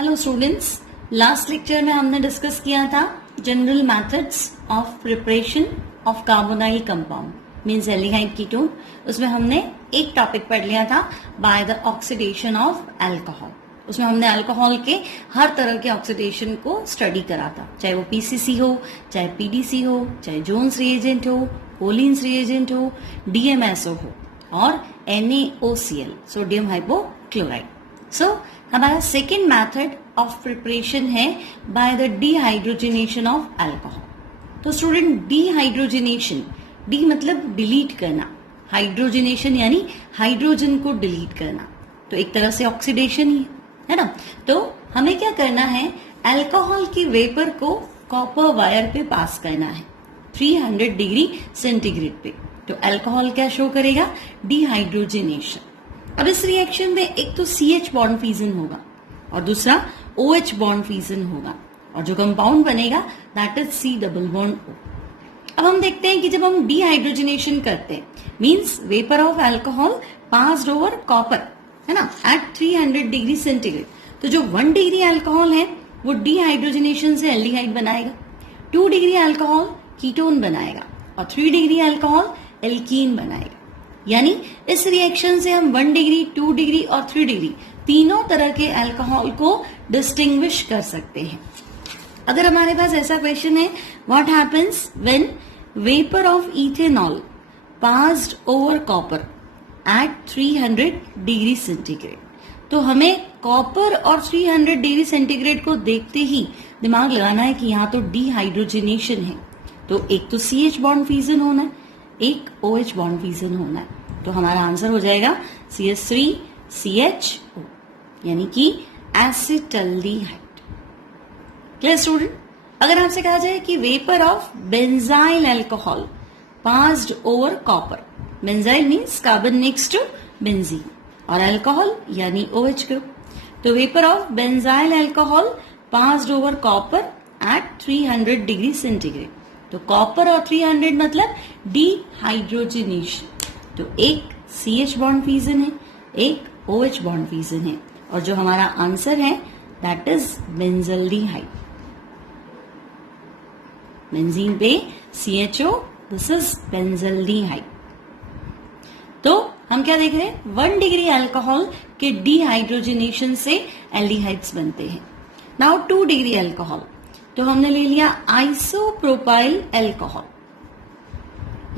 Hello students, last lecture में हमने discuss किया था general methods of preparation of carbonyl compound means aldehyde ketone. उसमें हमने एक टॉपिक पढ़ लिया था by the oxidation of alcohol. उसमें हमने अल्कोहल के हर तरह के ऑक्सीडेशन को स्टडी करा था, चाहे वो पीसीसी हो, चाहे पीडीसी हो, चाहे जोन्स रिएजेंट हो, कोलिन्स रिएजेंट हो, डीएमएसओ हो और NaOCl सोडियम हाइपोक्लोराइड। सो हमारा सेकेंड मेथड ऑफ प्रिपरेशन है by the dehydrogenation of alcohol. तो स्टूडेंट, डिहाइड्रोजनेशन, डी मतलब डिलीट करना, हाइड्रोजनेशन यानी हाइड्रोजन को डिलीट करना, तो एक तरह से ऑक्सीडेशन ही है ना। तो हमें क्या करना है, अल्कोहल की वेपर को कॉपर वायर पे पास करना है 300 डिग्री सेंटीग्रेड पे। तो अल्कोहल क्या शो करेगा, डिहाइड्रोजनेशन। अब इस रिएक्शन में एक तो CH बॉन्ड फ्यूजन होगा और दूसरा OH बॉन्ड फ्यूजन होगा और जो कंपाउंड बनेगा that is C double bond O। अब हम देखते हैं कि जब हम डिहाइड्रोजनेशन करते हैं means vapour of alcohol passed over copper है ना एट 300 डिग्री सेंटीग्रेड, तो जो 1 डिग्री अल्कोहल है वो डिहाइड्रोजनेशन से एल्डिहाइड बनाएगा, 2 डिग्री अल्कोहल कीटोन बनाएगा और 3 डिग्री अल्कोहल एल्कीन बनाएगा। यानी इस रिएक्शन से हम 1 डिग्री, 2 डिग्री और 3 डिग्री तीनों तरह के अल्कोहल को डिस्टिंग्विश कर सकते हैं। अगर हमारे पास ऐसा क्वेश्चन है, what happens when vapour of ethanol passed over copper at 300 degree centigrade, तो हमें कॉपर और 300 डिग्री सेंटीग्रेड को देखते ही दिमाग लगाना है कि यहाँ तो डिहाइड्रोजनेशन है, तो एक तो CH बॉन्ड फ्यूजन होना है, एक OH बॉन्ड फ्यूजन होना है। तो हमारा आंसर हो जाएगा CH3CHO यानी कि एसिटल्डिहाइड। Clear student? अगर आपसे कहा जाए कि vapour of benzyl alcohol passed over copper, benzyl means carbon next to benzene और अल्कोहल यानी OH ग्रुप, तो vapour of benzyl alcohol passed over copper at 300 degree centigrade, तो कॉपर और 300 मतलब डिहाइड्रोजनेशन, तो एक CH बॉन्ड फ्यूजन है, एक OH बॉन्ड फ्यूजन है और जो हमारा आंसर है दैट इज बेंजल्डिहाइड। बेंजीन पे CHO, दिस इज बेंजल्डिहाइड। तो हम क्या देख रहे हैं, 1 डिग्री अल्कोहल के डिहाइड्रोजनेशन से एल्डिहाइड्स बनते हैं। नाउ 2 डिग्री अल्कोहल, तो हमने ले लिया आइसोप्रोपाइल अल्कोहल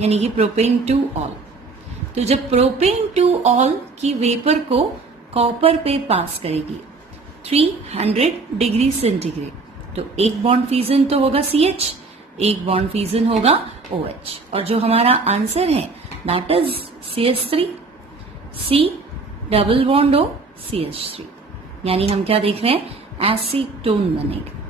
यानी कि प्रोपेन टू ऑल। तो जब प्रोपेन टू ऑल की वेपर को कॉपर पे पास करेगी 300 डिग्री सेंटीग्रेड, तो एक बॉन्ड फ्यूजन तो होगा CH, एक बॉन्ड फ्यूजन होगा OH और जो हमारा आंसर है that is CH3, C double bond O CH3, यानी हम क्या देख रहे हैं, एसीटोन बनेगा।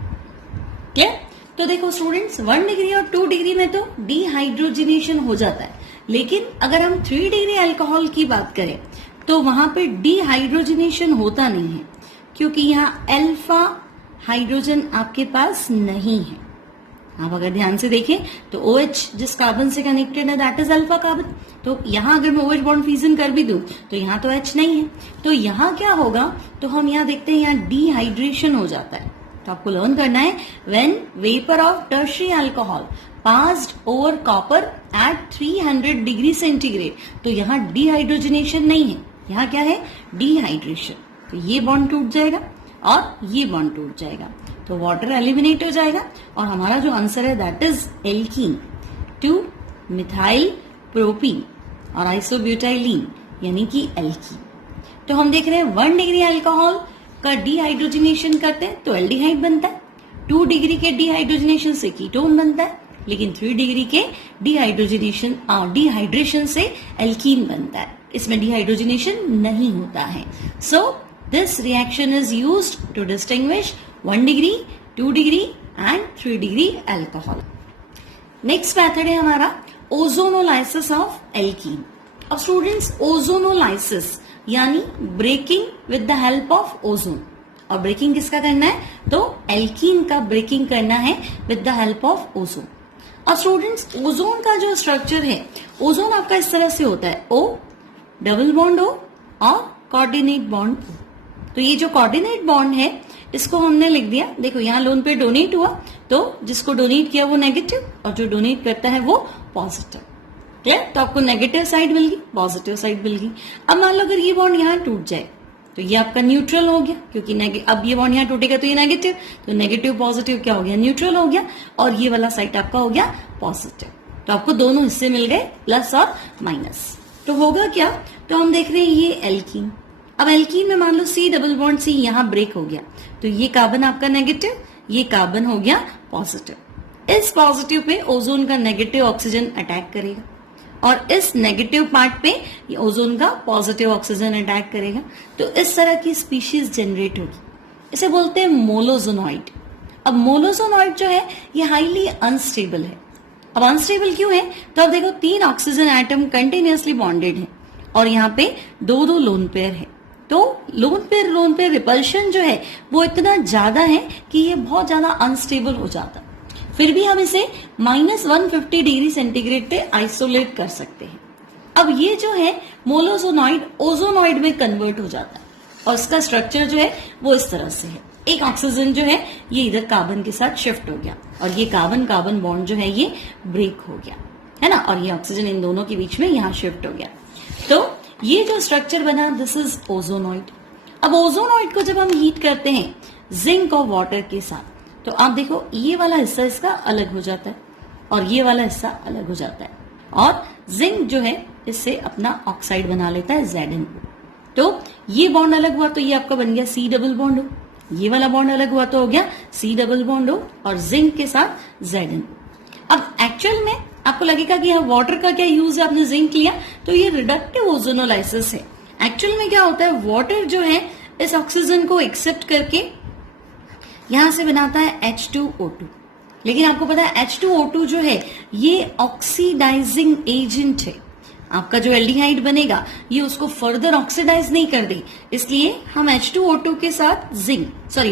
क्लियर? तो देखो स्टूडेंट्स, 1 डिग्री और 2 डिग्री में तो डिहाइड्रोजनेशन हो जाता है, लेकिन अगर हम 3 डिग्री अल्कोहल की बात करें तो वहां पे डिहाइड्रोजनेशन होता नहीं है क्योंकि यहाँ अल्फा हाइड्रोजन आपके पास नहीं है। आप अगर ध्यान से देखें तो OH जिस कार्बन से कनेक्टेड है दैट इज अल्फा कार्बन, तो यहाँ अगर मैं OH बॉन्ड फ्यूजन कर भी दूं तो यहाँ तो H नहीं है, तो यहाँ क्या होगा, तो हम यहाँ देखते हैं यहाँ डिहाइड्रेशन हो जाता है। तो आपको लर्न करना है when vapour of tertiary alcohol passed over copper at 300 degree centigrade, तो यहाँ डिहाइड्रोजनेशन नहीं है, यहाँ क्या है, डिहाइड्रेशन। तो ये बॉन्ड टूट जाएगा और ये बॉन्ड टूट जाएगा, तो वाटर एलिमिनेट हो जाएगा और हमारा जो आंसर है that is alkene 2 methyl propene और आइसोब्यूटाइलीन यानी कि एल्कीन। तो हम देख रहे हैं 1 डिग्री अल्कोहल का डिहाइड्रोजनेशन करते हैं तो एल्डिहाइड बनता है, 2 डिग्री के डिहाइड्रोजनेशन से कीटोन बनता है, लेकिन 3 डिग्री के डिहाइड्रेशन से एल्कीन बनता है, इसमें डिहाइड्रोजनेशन नहीं होता है। So this reaction is used to distinguish 1 degree, 2 degree and 3 degree alcohol. Next method है हमारा ओजोनोलाइसिस ऑफ एल्कीन। अब स्टूडेंट्स, ओजोनोलाइसिस यानी breaking with the help of ozone, और ब्रेकिंग किसका करना है, तो एल्कीन का ब्रेकिंग करना है with the help of ozone. और स्टूडेंट्स, ओजोन का जो स्ट्रक्चर है, ओजोन आपका इस तरह से होता है, O डबल बॉन्ड O और कोऑर्डिनेट बॉन्ड O। तो ये जो कोऑर्डिनेट बॉन्ड है इसको हमने लिख दिया, देखो यहाँ लोन पेयर डोनेट हुआ तो जिसको डोनेट किया वो नेगेटिव और जो डोनेट करता है वो पॉजिटिव। क्लियर? तो आपको नेगेटिव साइड मिल गई, पॉजिटिव साइड मिल गई। अब मान लो अगर ये बॉन्ड यहाँ टूट जाए तो ये आपका न्यूट्रल हो गया, क्योंकि अब ये बॉन्ड यहाँ टूटेगा तो ये नेगेटिव, तो नेगेटिव पॉजिटिव क्या हो गया, न्यूट्रल हो गया, और ये वाला साइड आपका हो गया पॉजिटिव। तो आपको दोनों हिस्से मिल गए, प्लस और माइनस। तो होगा क्या, तो हम देख रहे हैं ये एल्कीन। अब एल्कीन में मान लो C डबल बॉन्ड C यहाँ ब्रेक हो गया, तो ये कार्बन आपका नेगेटिव, ये कार्बन हो गया पॉजिटिव। इस पॉजिटिव पे ओजोन का नेगेटिव ऑक्सीजन अटैक करेगा और इस नेगेटिव पार्ट पे ये ओजोन का पॉजिटिव ऑक्सीजन अटैक करेगा। तो इस तरह की स्पीशीज जनरेट होगी, इसे बोलते हैं मोलोजोनॉइड। अब मोलोजोनॉइड जो है ये हाईली अनस्टेबल है। अब अनस्टेबल क्यों है, तो अब देखो 3 ऑक्सीजन एटम कंटिन्यूअसली बॉन्डेड है और यहाँ पे 2-2 लोन पेयर है। तो लोन पेयर रिपल्शन जो है वो इतना ज्यादा है कि ये बहुत ज्यादा अनस्टेबल हो जाता है। फिर भी हम इसे -150 डिग्री सेंटीग्रेड पे आइसोलेट कर सकते हैं। अब ये जो है मोलोजोनॉइड ओजोनॉइड में कन्वर्ट हो जाता है और इसका स्ट्रक्चर जो है वो इस तरह से है। एक ऑक्सीजन जो है ये इधर कार्बन के साथ शिफ्ट हो गया और ये कार्बन कार्बन बॉन्ड जो है ये ब्रेक हो गया, है ना, और ये ऑक्सीजन इन दोनों के बीच में यहाँ शिफ्ट हो गया। तो ये जो स्ट्रक्चर बना दिस इज ओजोनॉइड। अब ओजोनॉइड को जब हम हीट करते हैं जिंक और वाटर के साथ, तो आप देखो ये वाला हिस्सा इसका अलग हो जाता है और ये वाला हिस्सा अलग हो जाता है और जिंक जो है इससे अपना ऑक्साइड बना लेता है ZnO। तो ये बॉन्ड अलग हुआ तो ये आपका बन गया C डबल बॉन्ड O, ये वाला बॉन्ड अलग हुआ तो हो गया C डबल बॉन्ड O और जिंक के साथ ZnO। अब एक्चुअल में आपको लगेगा कि यहाँ वाटर का क्या यूज है, आपने जिंक लिया, तो ये रिडक्टिव ओजोनोलाइसिस है। एक्चुअल में क्या होता है, वाटर जो है इस ऑक्सीजन को एक्सेप्ट करके यहां से बनाता है H2O2, लेकिन आपको पता है H2O2 जो है ये ऑक्सीडाइजिंग एजेंट है। आपका जो एल्डिहाइड बनेगा ये उसको फर्दर ऑक्सीडाइज नहीं कर दे, इसलिए हम H2O2 के साथ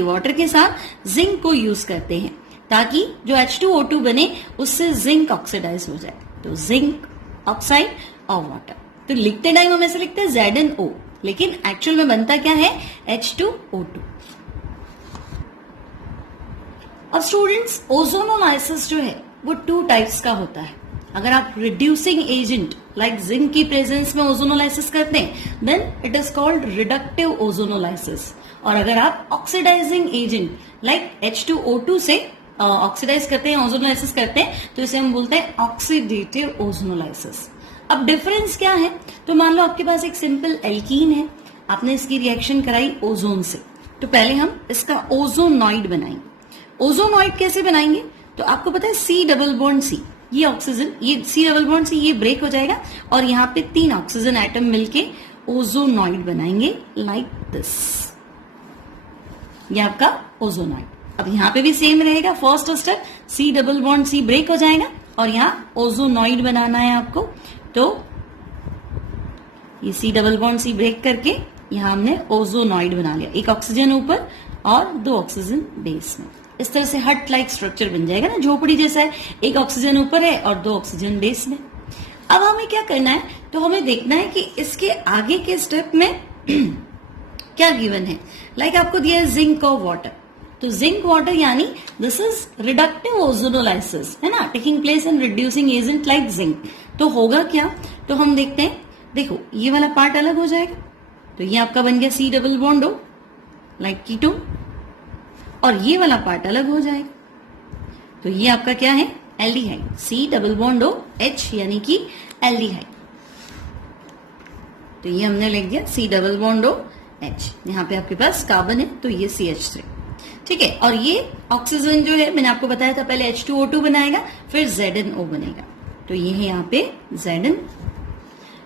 वाटर के साथ जिंक को यूज करते हैं ताकि जो H2O2 बने उससे जिंक ऑक्सीडाइज हो जाए। तो जिंक ऑक्साइड और वाटर, तो लिखते टाइम हम ऐसे लिखते हैं ZnO, लेकिन एक्चुअल में बनता क्या है H2O2। अब स्टूडेंट्स ओजोनोलाइसिस जो है वो 2 टाइप्स का होता है। अगर आप रिड्यूसिंग एजेंट लाइक जिंक की प्रेजेंस में ओजोनोलाइसिस करते हैं then it is called reductive ozonolysis, और अगर आप ऑक्सीडाइजिंग एजेंट लाइक H2O2 से ऑक्सीडाइज करते हैं, ओजोनोलाइसिस करते हैं, तो इसे हम बोलते हैं ऑक्सीडेटिव ओजोनोलाइसिस। अब डिफरेंस क्या है, तो मान लो आपके पास एक सिंपल एल्कीन है, आपने इसकी रिएक्शन कराई ओजोन से, तो पहले हम इसका ओजोनॉइड बनाएंगे। ओजोनॉइड कैसे बनाएंगे, तो आपको पता है C डबल बॉन्ड C, ये ऑक्सीजन, ये C डबल बॉन्ड C ये ब्रेक हो जाएगा और यहाँ पे 3 ऑक्सीजन एटम मिलके ओजोनॉइड बनाएंगे लाइक दिस, ये आपका ओजोनॉइड। अब यहाँ पे भी सेम रहेगा, first step C double bond C break हो जाएगा और यहाँ ओजोनॉइड बनाना है आपको, तो ये C double bond C break करके यहाँ हमने ओजोनॉइड बना लिया, एक ऑक्सीजन ऊपर और 2 ऑक्सीजन बेस में। इस तरह से हट लाइक स्ट्रक्चर बन जाएगा ना, झोपड़ी जैसा है, एक ऑक्सीजन ऊपर है और 2 ऑक्सीजन बेस में। अब हमें क्या करना है, तो हमें देखना है कि इसके आगे के स्टेप में क्या गिवन है। लाइक आपको दिया है जिंक और वाटर, तो जिंक वाटर यानी दिस इज रिडक्टिव ओजोनोलाइसिस, है ना, taking place in reducing agent like zinc. तो होगा क्या, तो हम देखते हैं, देखो ये वाला पार्ट अलग हो जाएगा, तो ये आपका बन गया C double bond O like ketone, और ये वाला पार्ट अलग हो जाएगा, तो ये आपका क्या है aldehyde, C double bond O H यानी कि एल्डिहाइड। तो ये हमने लिख दिया C double bond O H, यहाँ पे आपके पास कार्बन है तो ये CH3, ठीक है। और ये ऑक्सीजन जो है मैंने आपको बताया था पहले H2O2 बनाएगा फिर ZnO बनेगा, तो ये है यहाँ पे Zn।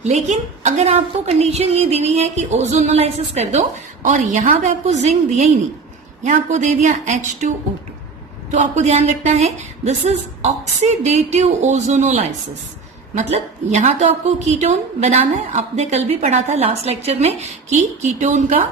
लेकिन अगर आपको कंडीशन ये दी हुई है कि ओजोनोलाइसिस कर दो और यहाँ पे आपको जिंक दिया ही नहीं, यहाँ आपको दे दिया H2O2, तो आपको ध्यान रखना है दिस इज ऑक्सीडेटिव ओजोनोलाइसिस, मतलब यहाँ तो आपको कीटोन बनाना है। आपने कल भी पढ़ा था लास्ट लेक्चर में कि कीटोन का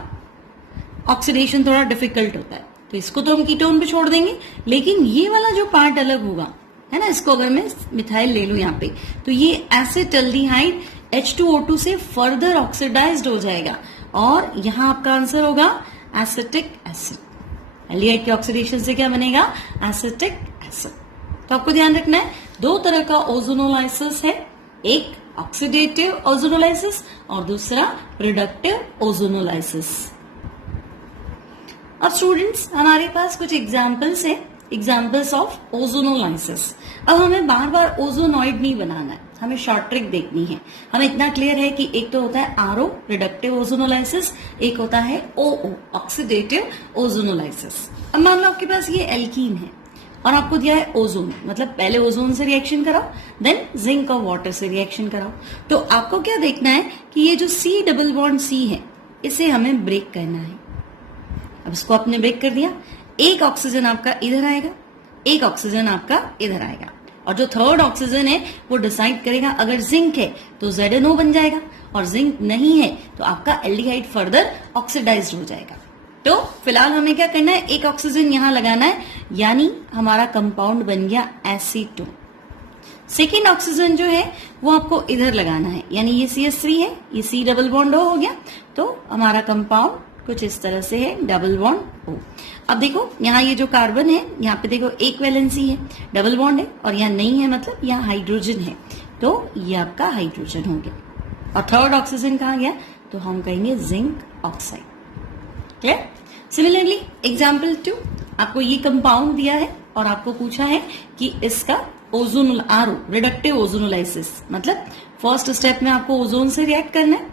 ऑक्सीडेशन थोड़ा डिफिकल्ट होता है, तो इसको तो हम कीटोन पे छोड़ देंगे, लेकिन ये वाला जो पार्ट अलग होगा, है ना, इसको अगर मैं मिथाइल ले लूं यहाँ पे, तो ये एसिटाल्डिहाइड H2O2 से फर्दर ऑक्सीडाइज्ड हो जाएगा और यहां आपका आंसर होगा एसिटिक एसिड। एल्डिहाइड के ऑक्सीडेशन से क्या बनेगा? Acetic acid. तो आपको ध्यान रखना है दो तरह का ओजोनोलाइसिस है, एक ऑक्सीडेटिव ओजोनोलाइसिस और दूसरा रिडक्टिव ओजोनोलाइसिस। अब स्टूडेंट्स हमारे पास कुछ एग्जाम्पल्स है, एग्जाम्पल्स ऑफ ओजोनोलाइसिस। अब हमें बार बार ओजोनॉइड नहीं बनाना है, हमें शॉर्ट ट्रिक देखनी है। हमें इतना क्लियर है कि एक तो होता है आरओ रिडक्टिव ओजोनोलाइसिस, एक होता है ओओ ऑक्सीडेटिव ओजोनोलाइसिस। अब मान लो आपके पास ये एल्कीन है और आपको दिया है ओजोन, मतलब पहले ओजोन से रिएक्शन कराओ, देन जिंक और वाटर से रिएक्शन कराओ। तो आपको क्या देखना है कि ये जो C डबल बॉन्ड C है इसे हमें ब्रेक करना है। अब इसको आपने ब्रेक कर दिया, एक ऑक्सीजन आपका इधर आएगा, एक ऑक्सीजन आपका इधर आएगा, और जो थर्ड ऑक्सीजन है वो डिसाइड करेगा। अगर जिंक है तो ZNO बन जाएगा और जिंक नहीं है तो आपका एल्डिहाइड फर्दर ऑक्सीडाइज्ड हो जाएगा। तो फिलहाल हमें क्या करना है, एक ऑक्सीजन यहां लगाना है, यानी हमारा कंपाउंड बन गया एसीटोन। सेकेंड ऑक्सीजन जो है वो आपको इधर लगाना है, यानी ये CH3 है, ये C डबल बॉन्ड O हो गया, तो हमारा कंपाउंड कुछ इस तरह से है, डबल बॉन्ड O। अब देखो यहाँ ये जो कार्बन है, यहाँ पे देखो एक वैलेंसी है, डबल बॉन्ड है, और यहाँ नहीं है मतलब यहाँ हाइड्रोजन है, तो ये आपका हाइड्रोजन हो गया। और थर्ड ऑक्सीजन कहाँ गया, तो हम कहेंगे zinc oxide. Clear? Similarly example 2, आपको ये कंपाउंड दिया है और आपको पूछा है कि इसका ओजोन आरओ रिडक्टिव ओजोनोलाइसिस, मतलब फर्स्ट स्टेप में आपको ओजोन से रिएक्ट करना है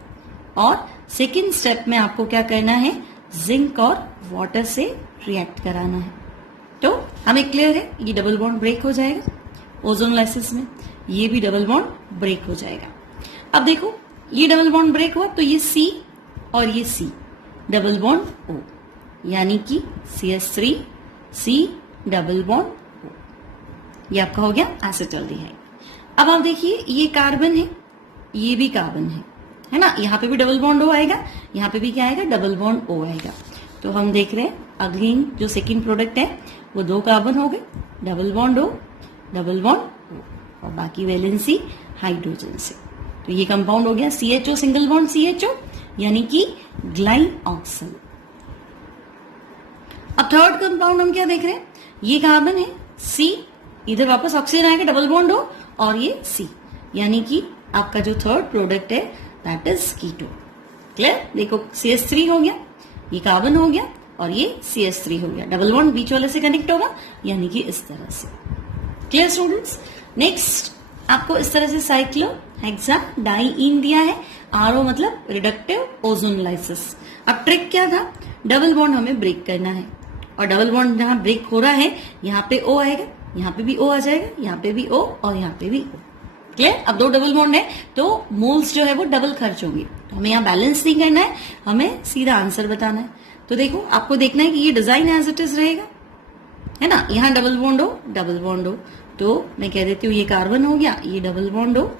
और सेकेंड स्टेप में आपको क्या करना है, जिंक और वाटर से रिएक्ट कराना है। तो हमें क्लियर है ये डबल बॉन्ड ब्रेक हो जाएगा ओजोनोलाइसिस में, ये भी डबल बॉन्ड ब्रेक हो जाएगा। अब देखो ये डबल बॉन्ड ब्रेक हुआ तो ये C और ये C डबल बॉन्ड O, यानी कि CH3 C double bond O, ये आपका हो गया एसिटाल्डिहाइड। अब आप देखिए ये कार्बन है, ये भी कार्बन है ना, यहाँ पे भी डबल बॉन्ड O आएगा, यहाँ पे भी क्या आएगा, डबल बॉन्ड O आएगा। तो हम देख रहे हैं अगेन जो सेकेंड प्रोडक्ट है वो दो कार्बन हो गए, double bond O double bond O, और बाकी वैलेंसी हाइड्रोजन से। तो ये कंपाउंड हो गया CHO सिंगल बॉन्ड CHO, यानी कि ग्लाइऑक्सल। अब थर्ड कंपाउंड हम क्या देख रहे हैं, ये कार्बन है C, इधर वापस ऑक्सीजन आएगा, डबल बॉन्ड O, और ये C, यानी कि आपका जो थर्ड प्रोडक्ट है दैट इज कीटोन। क्लियर? देखो CH3 हो गया, ये कार्बन हो गया और ये CH3 हो गया, डबल बॉन्ड बीच वाले से कनेक्ट होगा, यानी कि इस तरह से। Clear students? नेक्स्ट आपको इस तरह से साइक्लोहेक्साडाइईन दिया है, आरओ मतलब रिडक्टिव ओजोनोलाइसिस। अब ट्रिक क्या था, डबल बॉन्ड हमें ब्रेक करना है, और डबल बॉन्ड जहां ब्रेक हो रहा है यहाँ पे O आएगा, यहाँ पे भी O आ जाएगा, यहाँ पे भी O और यहाँ पे भी O। क्लियर? अब दो डबल बॉन्ड है तो मोल्स जो है वो डबल खर्च होंगे, तो हमें यहाँ बैलेंस नहीं करना है, हमें सीधा आंसर बताना है। तो देखो आपको देखना है कि ये डिजाइन एज इट इज रहेगा, है ना, यहाँ डबल बॉन्ड हो, तो मैं कह देती हूँ ये कार्बन हो गया, ये डबल बॉन्ड हो,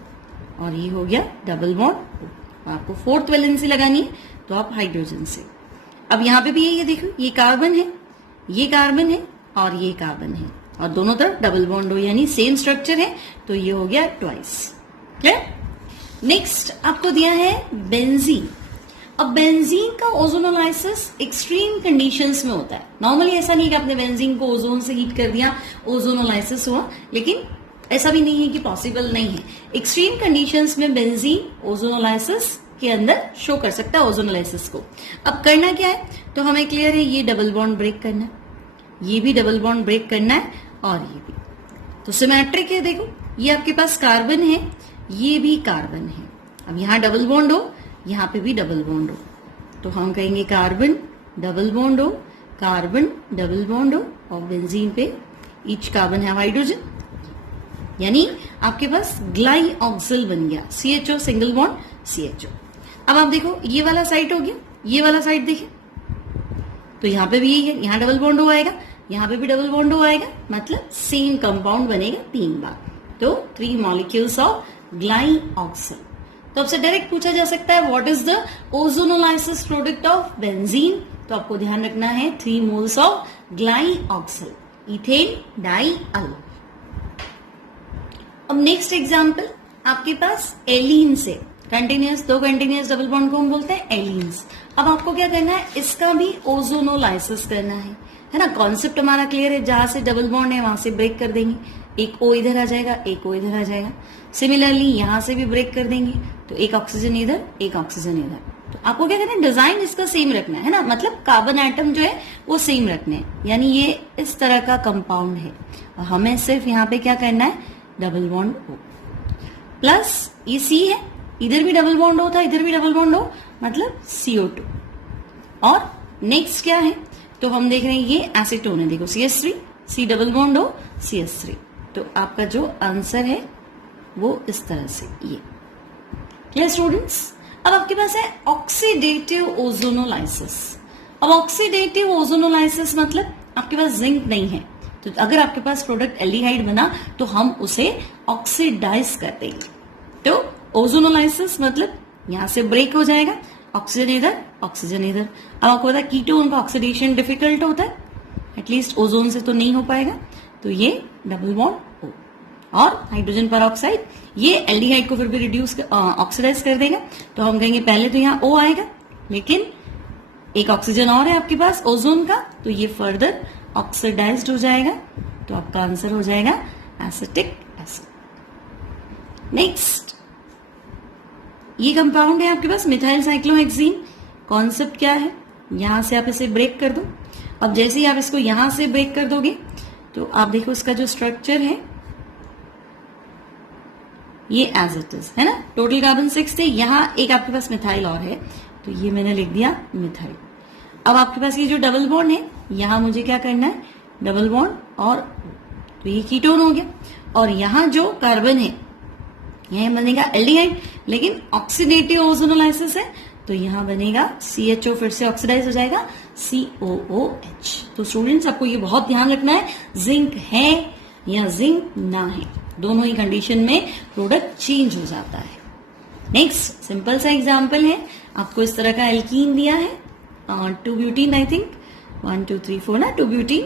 और ये हो गया डबल बॉन्ड हो। आपको फोर्थ वैलेंसी लगानी है तो आप हाइड्रोजन से। अब यहाँ पे भी ये देखो ये कार्बन है, ये कार्बन है और ये कार्बन है, और दोनों तरफ डबल बॉन्ड हो, यानी सेम स्ट्रक्चर है, तो ये हो गया ट्वाइस। क्लियर? नेक्स्ट आपको दिया है बेंजीन। अब बेंजीन का ओजोनोलाइसिस एक्सट्रीम कंडीशंस में होता है। नॉर्मली ऐसा नहीं कि आपने बेंजीन को ओजोन से हीट कर दिया ओजोनोलाइसिस हुआ, लेकिन ऐसा भी नहीं है कि पॉसिबल नहीं है। एक्सट्रीम कंडीशंस में बेंजीन ओजोनोलाइसिस के अंदर शो कर सकता है ओजोनोलाइसिस को। अब करना क्या है, तो हमें क्लियर है ये डबल बॉन्ड ब्रेक करना है, ये भी डबल बॉन्ड ब्रेक करना है, और ये भी। तो सिमेट्रिक है, देखो ये आपके पास कार्बन है, ये भी कार्बन है। अब यहाँ डबल बॉन्ड हो, यहाँ पे भी डबल बॉन्ड हो, तो हम कहेंगे कार्बन डबल बॉन्ड हो, कार्बन डबल बॉन्ड हो, और बेंजीन पे ईच कार्बन है हाइड्रोजन, यानी आपके पास ग्लाइऑक्सिल बन गया, CHO सिंगल बॉन्ड CHO। अब आप देखो ये वाला साइड हो गया, ये वाला साइड देखिए, तो यहाँ पे भी यही है, यहाँ डबल बॉन्ड हो आएगा, यहाँ पे भी डबल बॉन्ड हो आएगा, मतलब सेम कंपाउंड बनेगा 3 बार, तो 3 मॉलिक्यूल्स ऑफ ग्लाइऑक्सिल। तो आपसे डायरेक्ट पूछा जा सकता है what is the ozonolysis product of benzene, तो आपको ध्यान रखना है 3 मोल्स ऑफ ग्लाइऑक्सिल, इथेन डाइअल। अब नेक्स्ट एग्जांपल आपके पास एलीन से, कंटिन्यूअस, दो कंटिन्यूअस डबल बॉन्ड को हम बोलते हैं एलीन्स। अब आपको क्या करना है, इसका भी ओजोनोलाइसिस करना है ना। कॉन्सेप्ट हमारा क्लियर है, जहां से डबल बॉन्ड है वहां से ब्रेक कर देंगे, एक ओ इधर आ जाएगा, एक ओ इधर आ जाएगा। सिमिलरली यहां से भी ब्रेक कर देंगे, तो एक ऑक्सीजन इधर, एक ऑक्सीजन इधर। तो आपको क्या करना है, डिजाइन इसका सेम रखना है ना, मतलब कार्बन एटम जो है वो सेम रखने हैं, यानी ये इस तरह का कंपाउंड है। और हमें सिर्फ यहाँ पे क्या करना है, डबल बॉन्ड ओ प्लस ये सी है, इधर भी डबल बॉन्ड हो था, इधर भी डबल बॉन्ड हो, मतलब CO2। और नेक्स्ट क्या है, तो हम देख रहे हैं ये एसीटोन है, देखो CH3, C डबल बॉन्ड हो, CH3। तो आपका जो आंसर है वो इस तरह से ये। Clear students? अब आपके पास है ऑक्सीडेटिव ओजोनोलाइसिस। अब ऑक्सीडेटिव ओजोनोलाइसिस मतलब आपके पास जिंक नहीं है, तो अगर आपके पास प्रोडक्ट एल्डिहाइड बना तो हम उसे ऑक्सीडाइज कर देंगे। तो ओजोनोलाइसिस मतलब यहां से ब्रेक हो जाएगा, ऑक्सीजन इधर, ऑक्सीजन इधर। अब आपको पता है कीटोन का ऑक्सीडेशन डिफिकल्ट होता है, एटलीस्ट ओजोन से तो नहीं हो पाएगा, तो ये डबल बॉन्ड ओ। और हाइड्रोजन परऑक्साइड ये एल्डिहाइड को फिर भी रिड्यूस ऑक्सीडाइज कर देगा, तो हम कहेंगे पहले तो यहाँ O आएगा, लेकिन एक ऑक्सीजन और है आपके पास ओजोन का, तो ये फर्दर ऑक्सीडाइज्ड हो जाएगा, तो आपका आंसर हो जाएगा एसिटिक एसिड। नेक्स्ट ये कंपाउंड है आपके पास मिथाइल साइक्लोहेक्सीन। कॉन्सेप्ट क्या है, यहां से आप इसे ब्रेक कर दो। अब जैसे ही आप इसको यहां से ब्रेक कर दोगे तो आप देखो इसका जो स्ट्रक्चर है ये एज इट इज है ना। टोटल कार्बन 6 थे, यहां एक आपके पास मिथाइल और है, तो ये मैंने लिख दिया मिथाइल। अब आपके पास ये जो डबल बॉन्ड है, यहां मुझे क्या करना है, डबल बॉन्ड और तो ये कीटोन हो गया। और यहां जो कार्बन है यह बनेगा एल्डिहाइड, लेकिन ऑक्सीडेटिव ओजोनोलाइसिस है, तो यहां बनेगा CHO, फिर से ऑक्सीडाइज हो जाएगा COOH। तो स्टूडेंट्स आपको ये बहुत ध्यान रखना है, जिंक है या जिंक ना है, दोनों ही कंडीशन में प्रोडक्ट चेंज हो जाता है। नेक्स्ट सिंपल सा एग्जांपल है, आपको इस तरह का एल्कीन दिया है, 2 ब्यूटीन, आई थिंक 1 2 3 4 ना, 2 ब्यूटीन,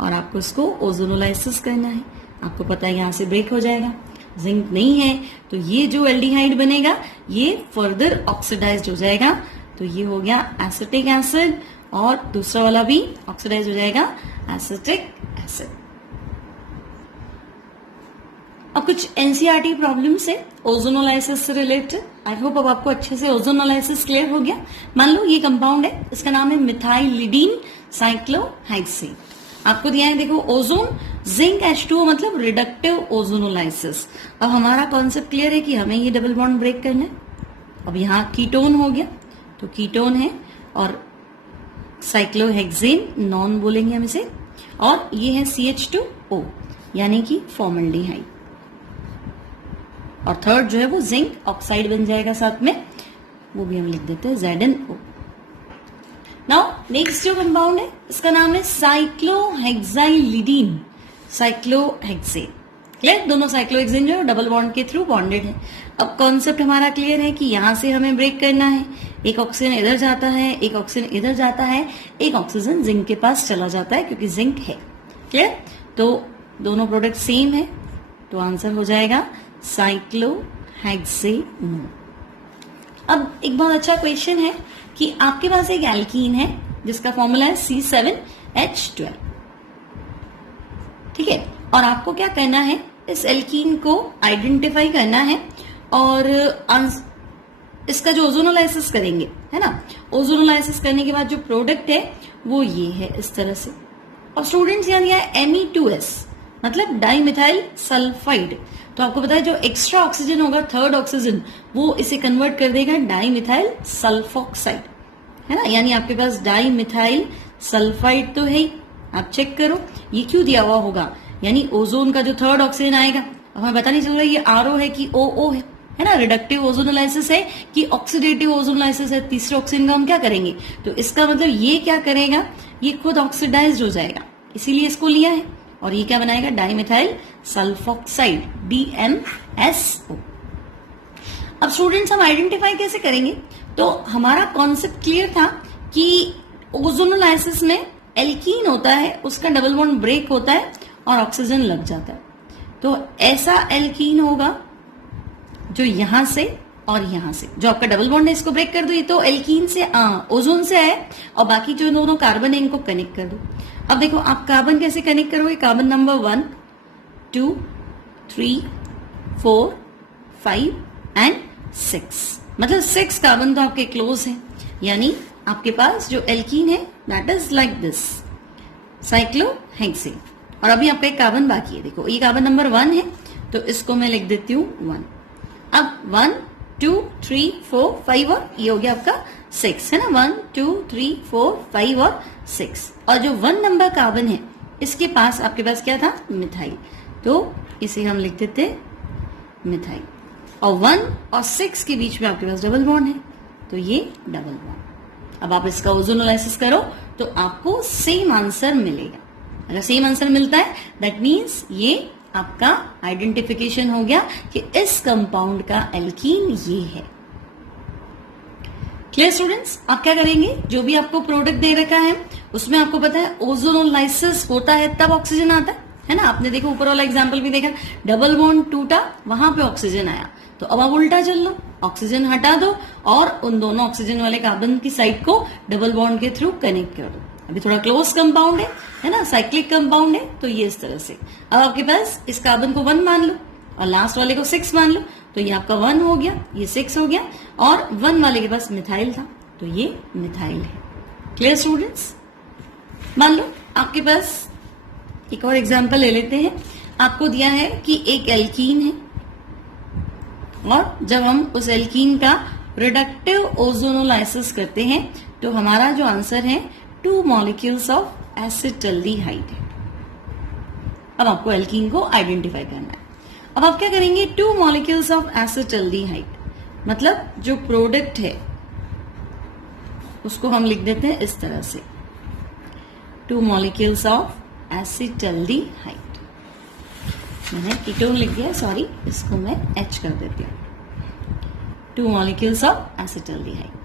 और आपको इसको ओजोनोलाइसिस करना है। आपको पता है यहां से ब्रेक हो जाएगा, जिंक नहीं है, तो ये जो एल्डिहाइड बनेगा ये फर्दर ऑक्सीडाइज्ड हो जाएगा, तो ये हो गया एसिटिक एसिड, और दूसरा वाला भी ऑक्सीडाइज हो जाएगा एसिटिक एसिड। अब कुछ एनसीईआरटी प्रॉब्लम्स है ओजोनोलाइसिस से रिलेटेड। आई होप अब आपको अच्छे से ओजोनोलाइसिस क्लियर हो गया। मान लो ये कंपाउंड है, इसका नाम है मिथाइलिडीन साइक्लोहेक्सेन। आपको दिया है देखो ओजोन, जिंक H2O मतलब रिडक्टिव ओजोनोलाइसिस। अब हमारा कॉन्सेप्ट क्लियर है कि हमें ये डबल बॉन्ड ब्रेक करना है। अब यहाँ कीटोन हो गया, तो कीटोन है, और साइक्लोहेक्सेन नॉन बोलेंगे हम इसे, और ये है CH2O यानी कि फॉर्मल्डिहाइड, और थर्ड जो है वो जिंक ऑक्साइड बन जाएगा साथ में, वो भी हम लिख देते हैं ZnO। नाउ नेक्स्ट जो कंपाउंड है इसका नाम है साइक्लोहेक्साइलिडीन साइक्लोहेक्सेन। क्लियर, दोनों साइक्लोहेक्सेन जो डबल बॉन्ड के थ्रू बॉन्डेड है। अब कॉन्सेप्ट हमारा क्लियर है कि यहां से हमें ब्रेक करना है, एक ऑक्सीजन इधर जाता है, एक ऑक्सीजन इधर जाता है, एक ऑक्सीजन जिंक के पास चला जाता है क्योंकि जिंक है। क्लियर, तो दोनों प्रोडक्ट सेम है, तो आंसर हो जाएगा साइक्लोहेक्सेन। अब एक बहुत अच्छा क्वेश्चन है कि आपके पास एक एल्कीन है जिसका फॉर्मूला है C7H12, ठीक है, और आपको क्या करना है, इस एल्कीन को आइडेंटिफाई करना है और इसका जो ओजोनोलाइसिस करेंगे, है ना, ओजोनोलाइसिस करने के बाद जो प्रोडक्ट है वो ये है इस तरह से। और स्टूडेंट्स यहाँ दिया है Me2S मतलब डाइमिथाइल सल्फाइड। तो आपको पता है जो एक्स्ट्रा ऑक्सीजन होगा, थर्ड ऑक्सीजन, वो इसे कन्वर्ट कर देगा डाइमिथाइल सल्फोक्साइड, है ना, यानी आपके पास डाइमिथाइल सल्फाइड तो है ही। आप चेक करो ये क्यों दिया हुआ होगा, यानी ओजोन का जो थर्ड ऑक्सीजन आएगा, हमें पता नहीं चल रहा ये RO है कि OO है ना, रिडक्टिव ओजोनोलाइसिस है कि ऑक्सीडेटिव ओजोनोलाइसिस है, तीसरे ऑक्सीजन का हम क्या करेंगे, तो इसका मतलब ये क्या करेगा, ये खुद ऑक्सीडाइज हो जाएगा, इसीलिए इसको लिया है, और ये क्या बनाएगा, डाइमिथाइल सल्फोक्साइड DMSO। अब स्टूडेंट्स हम आइडेंटिफाई कैसे करेंगे, तो हमारा कॉन्सेप्ट क्लियर था कि ओजोनोलाइसिस में एल्कीन होता है, उसका डबल बॉन्ड ब्रेक होता है और ऑक्सीजन लग जाता है। तो ऐसा एल्कीन होगा जो यहां से और यहां से जो आपका डबल बॉन्ड है इसको ब्रेक कर दो। ये तो एल्कीन से ओजोन से है और बाकी जो दोनों कार्बन है इनको कनेक्ट कर दो। अब देखो आप कार्बन कैसे कनेक्ट करोगे, कार्बन नंबर 1 2 3 4 5 एंड 6, मतलब 6 कार्बन तो आपके क्लोज है, यानी आपके पास जो एल्कीन है that is like this cyclohexane. और अभी आपका एक कार्बन बाकी है, देखो ये कार्बन नंबर 1 है तो इसको मैं लिख देती हूँ 1। अब 1 2 3 4 5 और ये हो गया आपका 6 है ना, 1 2 3 4 5 और 6। और जो 1 नंबर कार्बन है इसके पास आपके पास क्या था, मिथाइल, तो इसे हम लिख देते मिथाइल। और 1 और 6 के बीच में आपके पास डबल बॉन्ड है तो ये डबल बॉन्ड। अब आप इसका ओजोनोलाइसिस करो तो आपको सेम आंसर मिलेगा। अगर सेम आंसर मिलता है दैट मीन्स ये आपका आइडेंटिफिकेशन हो गया कि इस कंपाउंड का एल्कीन ये है। क्लियर स्टूडेंट्स, आप क्या करेंगे, जो भी आपको प्रोडक्ट दे रखा है उसमें आपको पता है ओजोनोलाइसिस होता है तब ऑक्सीजन आता है ना। आपने देखो ऊपर वाला एग्जांपल भी देखा, डबल बॉन्ड टूटा वहां पे ऑक्सीजन आया, तो अब आप उल्टा चल लो, ऑक्सीजन हटा दो और उन दोनों ऑक्सीजन वाले कार्बन की साइड को डबल बॉन्ड के थ्रू कनेक्ट कर दो। अभी थोड़ा क्लोज कंपाउंड है ना, साइक्लिक कंपाउंड है, तो ये इस तरह से। अब आपके पास इस कार्बन को 1 मान लो और लास्ट वाले को 6 मान लो, तो ये आपका 1 हो गया, ये 6 हो गया, और 1 वाले के पास मिथाइल था तो ये मिथाइल है। क्लियर स्टूडेंट्स, मान लो आपके पास एक और एग्जाम्पल ले लेते हैं। आपको दिया है कि एक एल्कीन है और जब हम उस एल्कीन का रिडक्टिव ओजोनोलाइसिस करते हैं तो हमारा जो आंसर है 2 मॉलिक्यूल्स ऑफ एसिटाल्डिहाइड है। अब आपको एल्कीन को आइडेंटिफाई करना है। अब आप क्या करेंगे, 2 मॉलिक्यूल्स ऑफ एसिटाल्डिहाइड, मतलब जो प्रोडक्ट है उसको हम लिख देते हैं इस तरह से, 2 मॉलिक्यूल्स ऑफ एसिटाल्डिहाइड। मैंने कीटोन लिख दिया, सॉरी, इसको मैं H कर देती हूँ, 2 मॉलिक्यूल्स ऑफ एसिटाल्डिहाइड।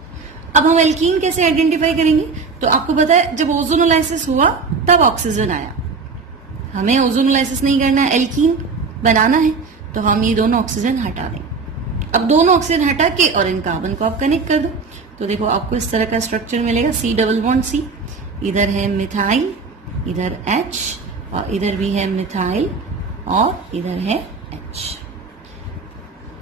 अब हम एल्कीन कैसे आइडेंटिफाई करेंगे, तो आपको पता है जब ओजोनोलाइसिस हुआ तब ऑक्सीजन आया, हमें ओजोनोलाइसिस नहीं करना है, एल्कीन बनाना है, तो हम ये दोनों ऑक्सीजन हटा दें। अब दोनों ऑक्सीजन हटा के और इन कार्बन को आप कनेक्ट कर दो, तो देखो आपको इस तरह का स्ट्रक्चर मिलेगा, C डबल बॉन्ड C, इधर है मिथाइल, इधर H, और इधर भी है मिथाइल और इधर है H।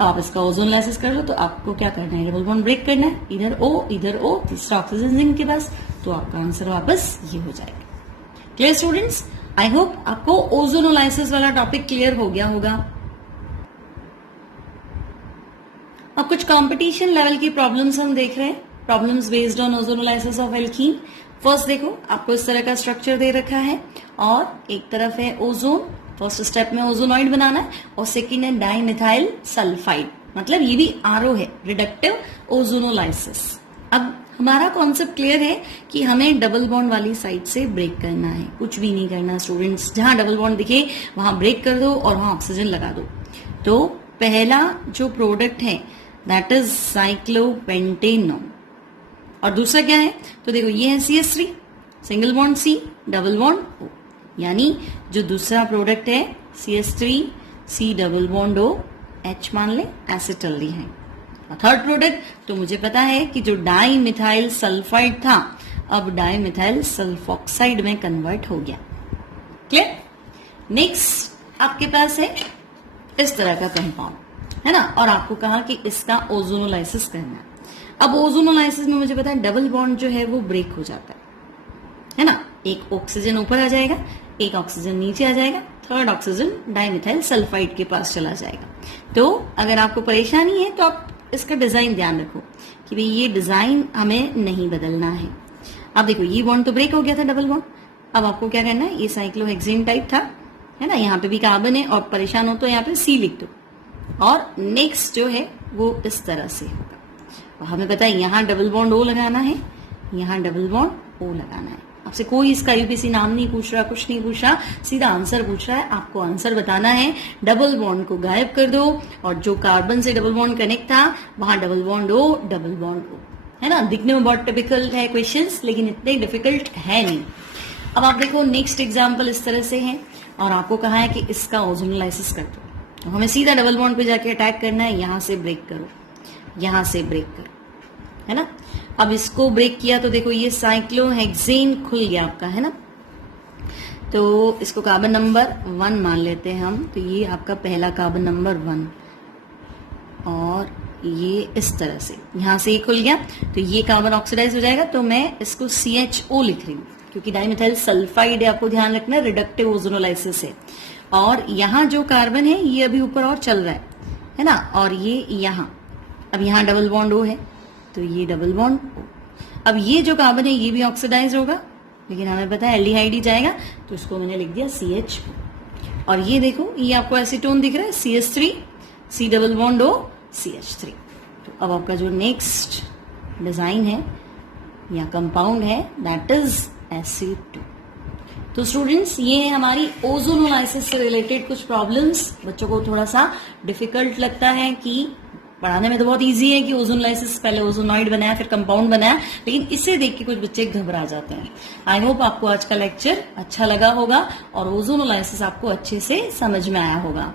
आप इसका ओजोनोलाइसिस कर लो तो आपको क्या करना है, डबल बॉन्ड ब्रेक करना है, इधर O, तीसरा ऑक्सीजन जिंक के पास, तो आपका आंसर वापस ये हो जाएगा। क्लियर स्टूडेंट्स, आई होप आपको ओजोनोलाइसिस वाला टॉपिक क्लियर हो गया होगा। अब कुछ कंपटीशन लेवल की प्रॉब्लम्स हम देख रहे हैं, problems based on ozonolysis of alkene. First देखो आपको इस तरह का स्ट्रक्चर दे रखा है और एक तरफ है ओजोन, फर्स्ट स्टेप में ओजोनॉइड बनाना है, और सेकंड है डाइमिथाइल सल्फाइड, मतलब ये भी आरओ है, रिडक्टिव ओजोनोलाइसिस। अब हमारा कॉन्सेप्ट क्लियर है कि हमें डबल बॉन्ड वाली साइड से ब्रेक करना है, कुछ भी नहीं करना स्टूडेंट्स, जहां डबल बॉन्ड दिखे वहां ब्रेक कर दो और वहां ऑक्सीजन लगा दो। तो पहला जो प्रोडक्ट है दैट इज साइक्लोपेंटेनॉन, और दूसरा क्या है, तो देखो ये है CH3, single bond C, double bond O, यानी जो दूसरा प्रोडक्ट है CH3 C double bond O, H मान ले, एसिटाल्डिहाइड। और थर्ड प्रोडक्ट तो मुझे पता है कि जो डाइमिथाइल सल्फाइड था अब डाइमिथाइल सल्फॉक्साइड में कन्वर्ट हो गया। क्लियर। नेक्स्ट आपके पास है इस तरह का कंपाउंड है ना, और आपको कहा कि इसका ओजोनोलाइसिस करना है। अब ओजोनोलाइसिस में मुझे पता है डबल बॉन्ड जो है वो ब्रेक हो जाता है ना, एक ऑक्सीजन ऊपर आ जाएगा, एक ऑक्सीजन नीचे आ जाएगा, थर्ड ऑक्सीजन डाइमिथाइल सल्फाइड के पास चला जाएगा। तो अगर आपको परेशानी है तो आप इसका डिजाइन ध्यान रखो कि भाई ये डिजाइन हमें नहीं बदलना है। अब देखो ये बॉन्ड तो ब्रेक हो गया था डबल बॉन्ड, अब आपको क्या करना है, ये साइक्लोहेक्सेन टाइप था है ना, यहाँ पे भी कार्बन है, और परेशान हो तो यहाँ पे C लिख दो, और नेक्स्ट जो है वो इस तरह से होगा। और हमें पता है यहाँ डबल बॉन्ड O लगाना है, यहाँ डबल बॉन्ड O लगाना है। आपसे कोई इसका यूपीसी नाम नहीं पूछ रहा, कुछ नहीं पूछ रहा, सीधा आंसर पूछ रहा है। आपको आंसर बताना है, डबल बॉन्ड को गायब कर दो और जो कार्बन से डबल बॉन्ड कनेक्ट था वहां double bond O, double bond O, है ना। दिखने में बहुत डिफिकल्ट है क्वेश्चंस, लेकिन इतने डिफिकल्ट है नहीं। अब आप देखो नेक्स्ट एग्जाम्पल इस तरह से है, और आपको कहा है कि इसका ओजोनोलाइसिस कर दो, तो हमें सीधा डबल बॉन्ड पे जाके अटैक करना है, यहां से ब्रेक करो, यहां से ब्रेक करो, है ना। अब इसको ब्रेक किया तो देखो ये साइक्लोहेक्सेन खुल गया आपका, है ना। तो इसको कार्बन नंबर 1 मान लेते हैं हम। तो ये आपका पहला कार्बन नंबर 1 और ये इस तरह से यहां से ये खुल गया तो ये कार्बन ऑक्सीडाइज हो जाएगा। तो मैं इसको CHO लिख रही हूँ क्योंकि डाइमिथाइल सल्फाइड है, आपको ध्यान रखना रिडक्टिव ओजोनोलाइसिस है। और यहाँ जो कार्बन है ये अभी ऊपर और चल रहा है ना। और ये यहाँ, अब यहाँ डबल बॉन्ड O है तो ये डबल बॉन्ड O। अब ये जो कार्बन है ये भी ऑक्सीडाइज होगा, लेकिन हमें पता है एल्डिहाइड ही जाएगा तो इसको मैंने लिख दिया CH। और ये देखो ये आपको एसीटोन दिख रहा है CH3, C double bond O CH3। तो अब आपका जो नेक्स्ट डिजाइन है या कंपाउंड है दैट इज Ac2। तो स्टूडेंट्स ये है हमारी ओजोनोलाइसिस से रिलेटेड कुछ प्रॉब्लम्स। बच्चों को थोड़ा सा डिफिकल्ट लगता है कि पढ़ाने में तो बहुत इजी है कि ओजोनोलाइसिस पहले ओजोनॉइड बनाया फिर कंपाउंड बनाया, लेकिन इसे देख के कुछ बच्चे घबरा जाते हैं। आई होप आपको आज का लेक्चर अच्छा लगा होगा और ओजोनोलाइसिस आपको अच्छे से समझ में आया होगा।